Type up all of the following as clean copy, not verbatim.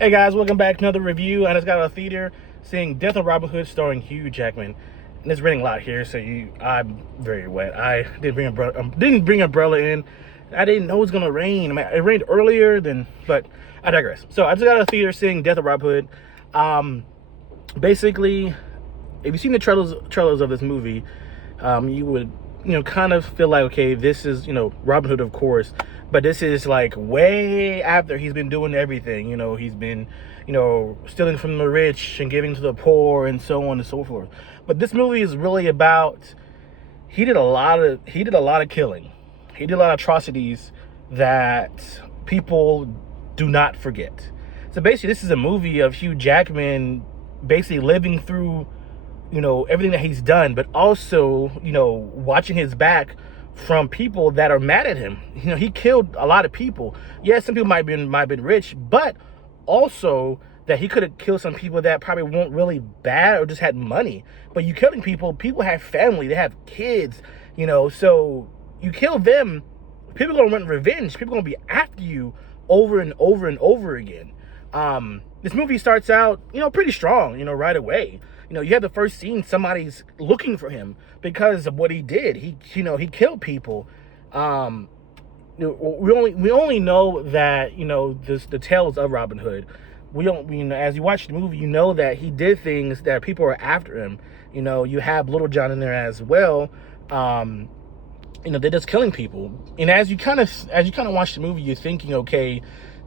Hey guys, welcome back to another review. I just got out of the theater seeing Death of Robin Hood starring Hugh Jackman. And it's raining a lot here, so I'm very wet. I didn't bring umbrella in. I didn't know it was gonna rain. I mean, it rained earlier but I digress. So I just got out of the theater seeing Death of Robin Hood. Basically, if you've seen the trailers of this movie, you would kind of feel like, okay, this is Robin Hood, of course, but this is like way after he's been doing everything. He's been stealing from the rich and giving to the poor and so on and so forth. But this movie is really about he did a lot of killing. He did a lot of atrocities that people do not forget. So basically, this is a movie of Hugh Jackman basically living through everything that he's done, but also watching his back from people that are mad at him. He killed a lot of people. Yes, some people might have been rich, but also that he could have killed some people that probably weren't really bad or just had money. But you killing people have family, they have kids, so you kill them, people are gonna want revenge, people are gonna be after you over and over and over again. This movie starts out pretty strong, right away. You have the first scene, somebody's looking for him because of what he did. He killed people. We only know that the tales of Robin Hood. As you watch the movie, that he did things that people are after him. You have Little John in there as well. They're just killing people. And as you kind of watch the movie, you're thinking, okay,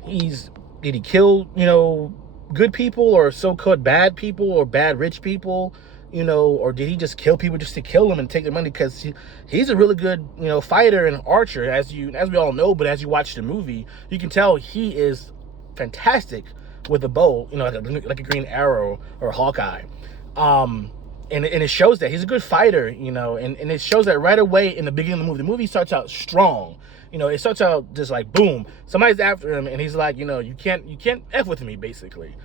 did he kill good people or so-called bad people or bad rich people, or did he just kill people just to kill them and take their money? Because he's a really good fighter and archer, as we all know. But as you watch the movie, you can tell he is fantastic with a bow, like a Green Arrow or a Hawkeye. And it shows that he's a good fighter, and it shows that right away in the beginning of the movie. The movie starts out strong. It starts out just like boom, somebody's after him, and he's like, you can't F with me, basically.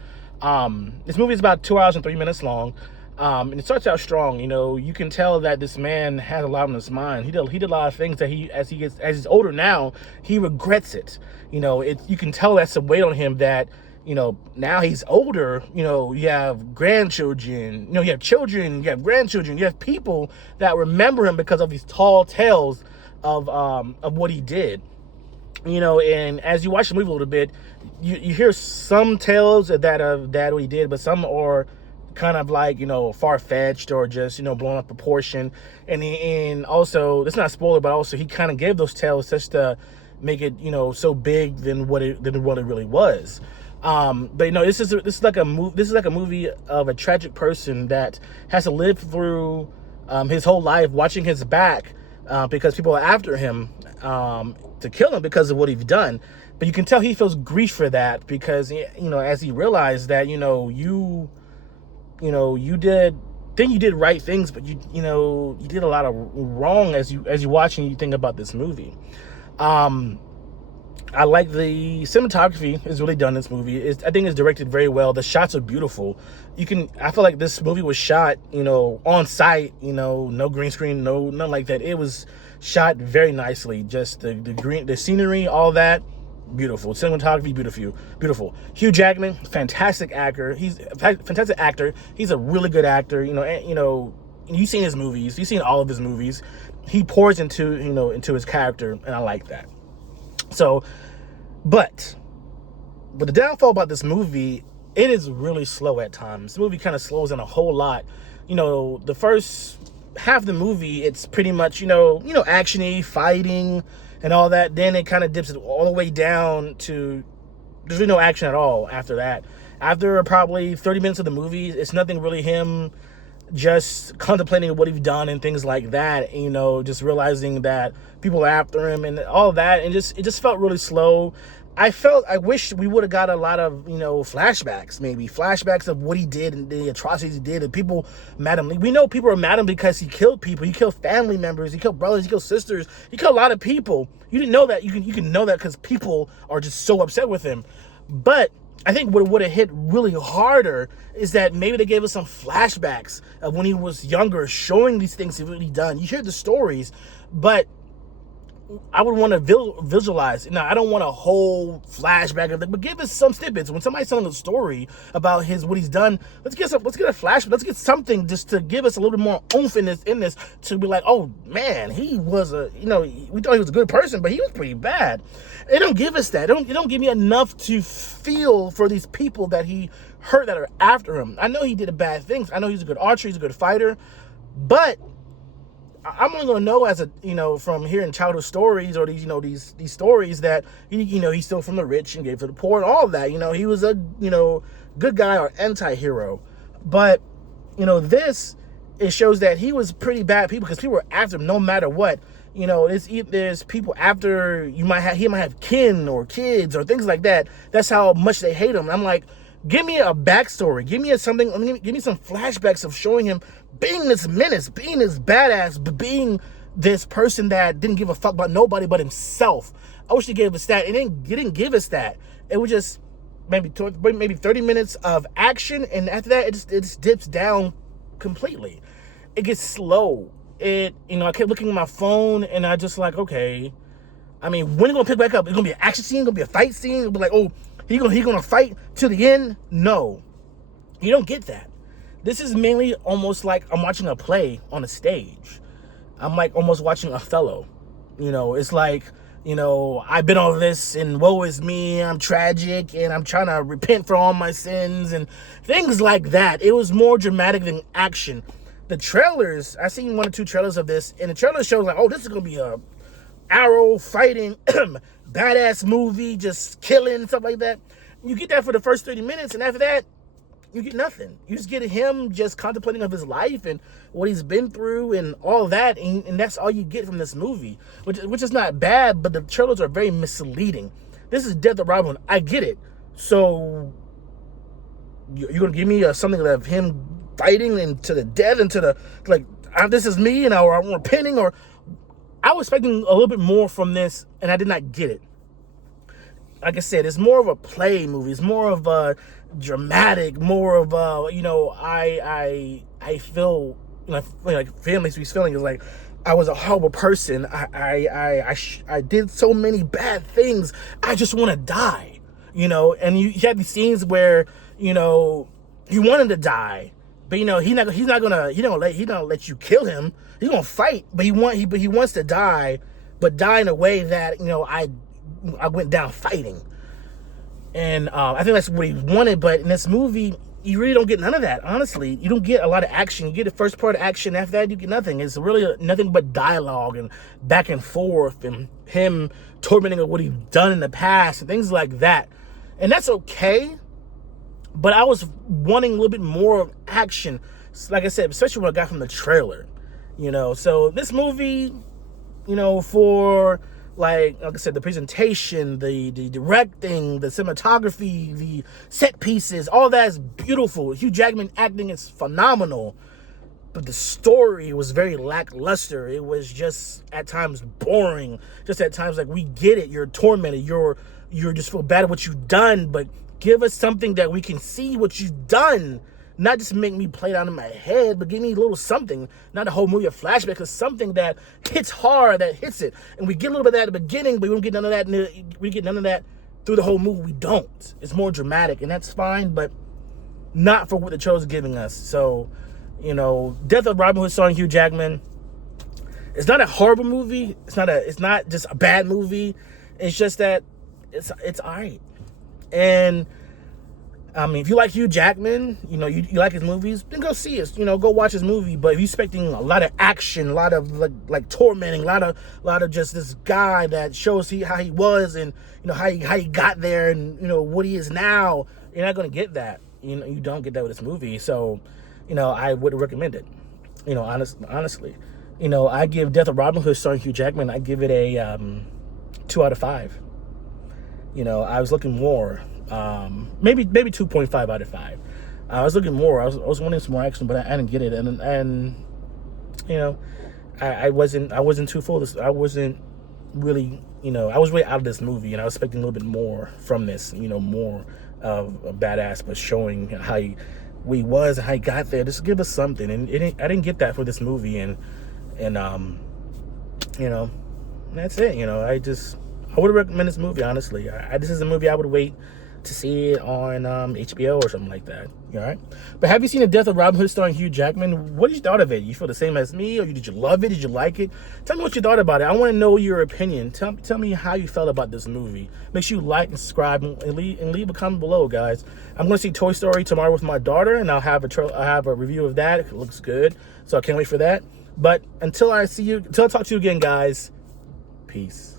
This movie is about 2 hours and 3 minutes long. And it starts out strong. You can tell that this man has a lot on his mind. He did a lot of things that as he's older now, he regrets it. You can tell that's a weight on him that, now he's older, you have grandchildren, you have children, you have grandchildren, you have people that remember him because of these tall tales of what he did. And as you watch the movie a little bit, you hear some tales that what he did, but some are kind of like far-fetched or just blown up proportion. And also, it's not a spoiler, but also he kind of gave those tales just to make it so big than what it really was. But this is like a movie of a tragic person that has to live through his whole life watching his back because people are after him to kill him because of what he's done. But you can tell he feels grief for that because as he realized that you did right things, but you did a lot of wrong as you watch and you think about this movie. I like the cinematography is really done in this movie. I think it's directed very well. The shots are beautiful. I feel like this movie was shot, on site, no green screen, nothing like that. It was shot very nicely. Just the scenery, all that, beautiful. Cinematography, beautiful. Hugh Jackman, fantastic actor. He's a fantastic actor. He's a really good actor. You've seen his movies. You've seen all of his movies. He pours into his character, and I like that. So, but the downfall about this movie, it is really slow at times. The movie kind of slows down a whole lot. The first half of the movie, it's pretty much, actiony, fighting, and all that. Then it kind of dips it all the way down to there's really no action at all after that. After probably 30 minutes of the movie, it's nothing really him just contemplating what he's done and things like that, just realizing that people are after him and all that, and it just felt really slow. I wish we would have got a lot of flashbacks of what he did and the atrocities he did, and people mad at him. We know people are mad at him because he killed people. He killed family members, he killed brothers, he killed sisters, he killed a lot of people. You didn't know that. You can know that because people are just so upset with him. But I think what would have hit really harder is that maybe they gave us some flashbacks of when he was younger, showing these things he'd really done. You hear the stories, but I would want to visualize. Now, I don't want a whole flashback of it, but give us some snippets. When somebody's telling a story about what he's done, let's get a flashback. Let's get something just to give us a little bit more oomph in this to be like, oh man, he was we thought he was a good person, but he was pretty bad. They don't give us that. They don't give me enough to feel for these people that he hurt that are after him. I know he did bad things. I know he's a good archer, he's a good fighter, but I'm only gonna know from hearing childhood stories or these stories that he stole from the rich and gave to the poor and all of that. He was a good guy or anti-hero, but this, it shows that he was pretty bad people because people were after him no matter what. There's people after he might have kin or kids or things like that. That's how much they hate him. I'm like, give me a backstory. Give me something. Give me some flashbacks of showing him being this menace, being this badass, but being this person that didn't give a fuck about nobody but himself. I wish he gave us that. He didn't give us that. It was just maybe 30 minutes of action, and after that, it just dips down completely. It gets slow. I kept looking at my phone, and I just like, okay. I mean, when are you gonna pick back up? It's gonna be an action scene. It's gonna be a fight scene. It'll be like, oh, he gonna fight to the end? No, you don't get that. This is mainly almost like I'm watching a play on a stage. I'm like almost watching Othello. It's like, I've been on this and woe is me. I'm tragic and I'm trying to repent for all my sins and things like that. It was more dramatic than action. The trailers, I seen 1 or 2 trailers of this, and the trailer shows like, oh, this is gonna be a arrow fighting badass movie, just killing, stuff like that. You get that for the first 30 minutes, and after that, you get nothing. You just get him just contemplating of his life and what he's been through and all that, and that's all you get from this movie, which is not bad, but the trailers are very misleading. This is Death of Robin Hood. I get it. So you're gonna give me something of him fighting and to the death and to the this is me and I'm repenting, or I was expecting a little bit more from this, and I did not get it. Like I said, it's more of a play movie. It's more of a dramatic, more of a, I feel like family speaks feeling is like, I was a horrible person. I did so many bad things. I just want to die, and you have these scenes where, you want him to die, but he's not gonna let you kill him. He's gonna fight, but he wants to die, but die in a way that, I went down fighting. And I think that's what he wanted, but in this movie, you really don't get none of that, honestly. You don't get a lot of action. You get the first part of action. After that, you get nothing. It's really nothing but dialogue and back and forth and him tormenting of what he's done in the past and things like that. And that's okay, but I was wanting a little bit more of action, like I said, especially when I got from the trailer. So this movie, for like I said, the presentation, the directing, the cinematography, the set pieces, all that is beautiful. Hugh Jackman acting is phenomenal, but the story was very lackluster. It was just at times boring. Just at times, like, we get it. You're tormented. You're just feel bad at what you've done, but give us something that we can see what you've done. Not just make me play it out in my head, but give me a little something. Not a whole movie of flashbacks, but something that hits hard, that hits it. And we get a little bit of that at the beginning, but we don't get none of that. We get none of that through the whole movie. We don't. It's more dramatic, and that's fine, but not for what the show's giving us. So, Death of Robin Hood starring Hugh Jackman. It's not a horrible movie. It's not just a bad movie. It's just that it's alright. And I mean, if you like Hugh Jackman, you like his movies, then go see it. Go watch his movie. But if you're expecting a lot of action, a lot of like tormenting, a lot of just this guy that shows how he was and how he got there and what he is now, you're not gonna get that. You don't get that with this movie. So, I wouldn't recommend it. Honestly, I give Death of Robin Hood starring Hugh Jackman, I give it a 2 out of 5. I was looking more. Maybe 2.5 out of 5. I was looking more. I was wanting some more action, but I didn't get it. And I wasn't too full. I wasn't really, I was really out of this movie, and I was expecting a little bit more from this. More of a badass, but showing how he was and how he got there. Just give us something, and I didn't get that for this movie. And that's it. I would recommend this movie, honestly. This is a movie I would wait to see it on HBO or something like that. All right. But have you seen The Death of Robin Hood starring Hugh Jackman? What did you thought of it? You feel the same as me, or did you love it? Did you like it? Tell me what you thought about it. I want to know your opinion. Tell me how you felt about this movie. Make sure you like and subscribe and leave a comment below, guys. I'm going to see Toy Story tomorrow with my daughter, and I'll have a review of that. It looks good, so I can't wait for that. But until I talk to you again, guys. Peace.